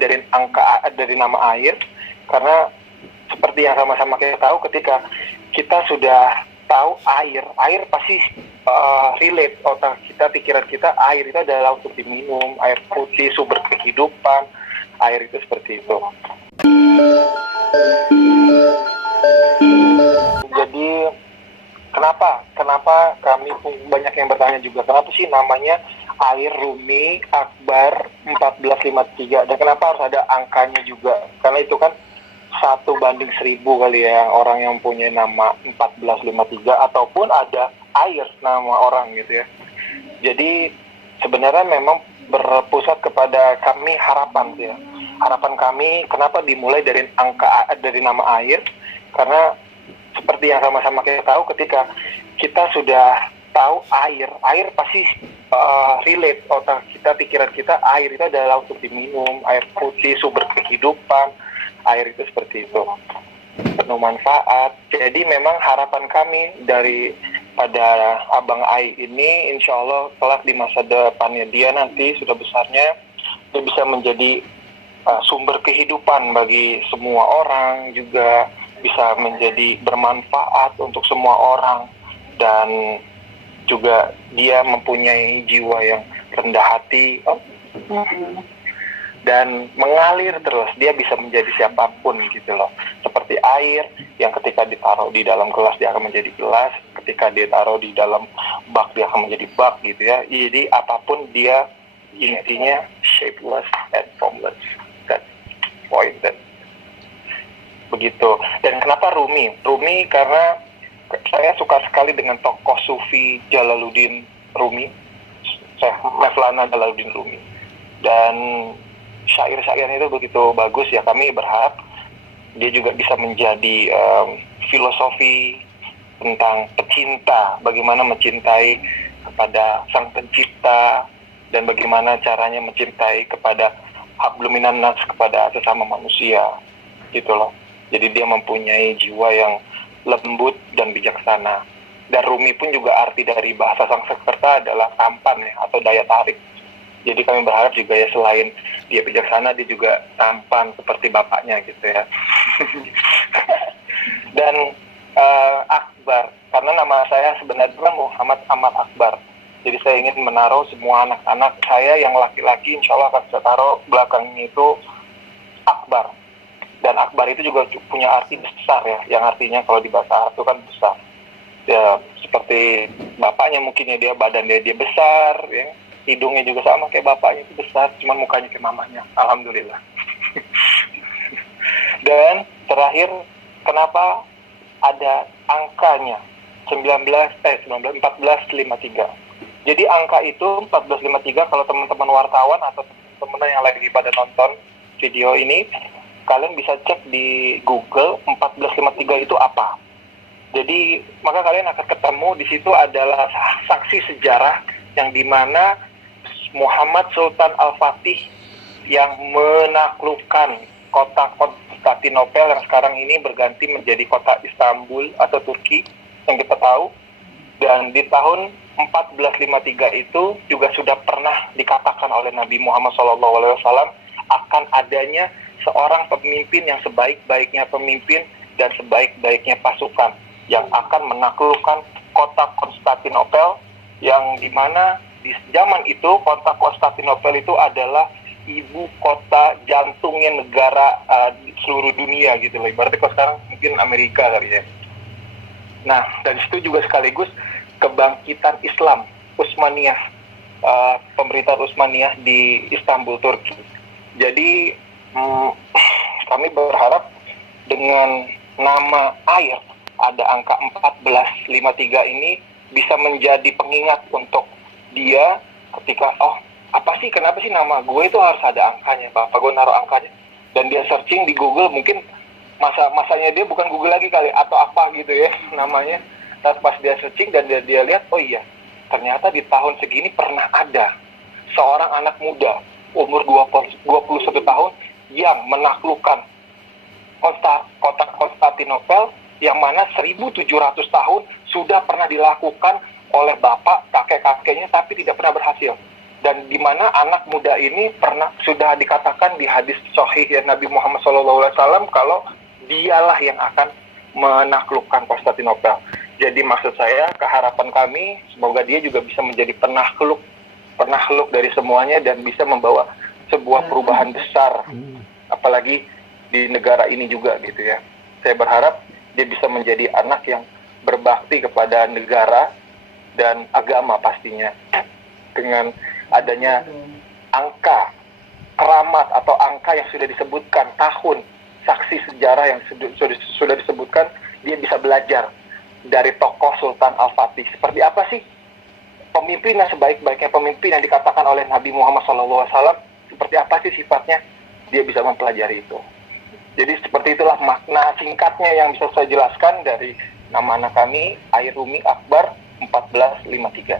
dari dari nama air, karena seperti yang sama-sama kita tahu, ketika kita sudah tahu air pasti relate otak kita, pikiran kita, air itu adalah untuk diminum, air putih, sumber kehidupan, air itu seperti itu. Jadi kenapa kami banyak yang bertanya juga, kenapa sih namanya air Rumi Akbar 1453, dan kenapa harus ada angkanya juga? Karena itu kan 1:1000 kali ya orang yang punya nama 1453, ataupun ada air nama orang gitu ya. Jadi sebenarnya memang berpusat kepada kami harapan ya. Harapan kami kenapa dimulai dari nama air, karena seperti yang sama-sama kita tahu, ketika kita sudah tahu air pasti relate otak kita, pikiran kita, air itu adalah untuk diminum, air putih, sumber kehidupan, air itu seperti itu, penuh manfaat. Jadi memang harapan kami pada Abang Ai ini, insya Allah kelak di masa depannya dia nanti sudah besarnya, dia bisa menjadi sumber kehidupan bagi semua orang, juga bisa menjadi bermanfaat untuk semua orang, dan juga dia mempunyai jiwa yang rendah hati dan mengalir terus. Dia bisa menjadi siapapun gitu loh, seperti air yang ketika ditaruh di dalam gelas dia akan menjadi gelas, ketika dia taruh di dalam bak dia akan menjadi bak gitu ya. Jadi apapun dia, intinya shapeless and formless. That point that begitu. Dan kenapa Rumi karena saya suka sekali dengan tokoh Sufi Jalaluddin Rumi, Syekh Mevlana Jalaluddin Rumi, dan syair-syairnya itu begitu bagus ya. Kami berharap dia juga bisa menjadi filosofi tentang pecinta, bagaimana mencintai kepada sang pencipta, dan bagaimana caranya mencintai kepada hablum minan nas, kepada sesama manusia gitu loh. Jadi dia mempunyai jiwa yang lembut dan bijaksana. Dan Rumi pun juga arti dari bahasa Sanskerta adalah tampan ya, atau daya tarik. Jadi kami berharap juga ya, selain dia bijaksana, dia juga tampan seperti bapaknya gitu ya. Dan Akbar, karena nama saya sebenarnya Muhammad Ahmad Akbar. Jadi saya ingin menaruh semua anak-anak saya yang laki-laki, insya Allah akan saya taruh belakangnya itu Akbar. Dan Akbar itu juga punya arti besar ya, yang artinya kalau di bahasa Arab itu kan besar. Ya, seperti bapaknya mungkin ya, dia badan dia besar ya. Hidungnya juga sama kayak bapaknya, itu besar, cuma mukanya kayak mamanya. Alhamdulillah. Dan terakhir, kenapa ada angkanya 1453? Jadi angka itu 1453, kalau teman-teman wartawan atau teman-teman yang lagi pada nonton video ini, kalian bisa cek di Google 1453 itu apa. Jadi maka kalian akan ketemu di situ adalah saksi sejarah yang dimana Muhammad Sultan Al-Fatih yang menaklukkan kota Konstantinopel yang sekarang ini berganti menjadi kota Istanbul atau Turki yang kita tahu. Dan di tahun 1453 itu juga sudah pernah dikatakan oleh Nabi Muhammad SAW akan adanya seorang pemimpin yang sebaik-baiknya pemimpin dan sebaik-baiknya pasukan yang akan menaklukkan kota Konstantinopel, yang dimana di zaman itu kota Konstantinopel itu adalah ibu kota jantungnya negara di seluruh dunia gitu loh. Berarti kalau sekarang mungkin Amerika kali ya. Nah, dari situ juga sekaligus kebangkitan Islam Utsmaniyah, pemerintahan Utsmaniyah di Istanbul, Turki. Jadi kami berharap dengan nama air ada angka 1453 ini bisa menjadi pengingat untuk dia ketika kenapa sih nama gue itu harus ada angkanya, bapak gue naruh angkanya. Dan dia searching di Google, mungkin masanya dia bukan Google lagi kali atau apa gitu ya namanya. Dan pas dia searching dan dia lihat, oh iya, ternyata di tahun segini pernah ada seorang anak muda umur 21 tahun yang menaklukkan kota Konstantinopel, yang mana 1700 tahun sudah pernah dilakukan oleh bapak kakek-kakeknya tapi tidak pernah berhasil. dan di mana anak muda ini sudah dikatakan di hadis sahih ya Nabi Muhammad SAW kalau dialah yang akan menaklukkan Konstantinopel. Jadi maksud saya, keharapan kami semoga dia juga bisa menjadi penakluk dari semuanya dan bisa membawa sebuah perubahan besar, apalagi di negara ini juga gitu ya. Saya berharap dia bisa menjadi anak yang berbakti kepada negara dan agama pastinya. Dengan adanya angka keramat atau angka yang sudah disebutkan, tahun saksi sejarah yang sudah disebutkan, dia bisa belajar dari tokoh Sultan Al-Fatih. Seperti apa sih pemimpin yang sebaik-baiknya pemimpin yang dikatakan oleh Nabi Muhammad SAW, seperti apa sih sifatnya? Dia bisa mempelajari itu. Jadi seperti itulah makna singkatnya yang bisa saya jelaskan dari nama anak kami, Airumi Akbar 1453.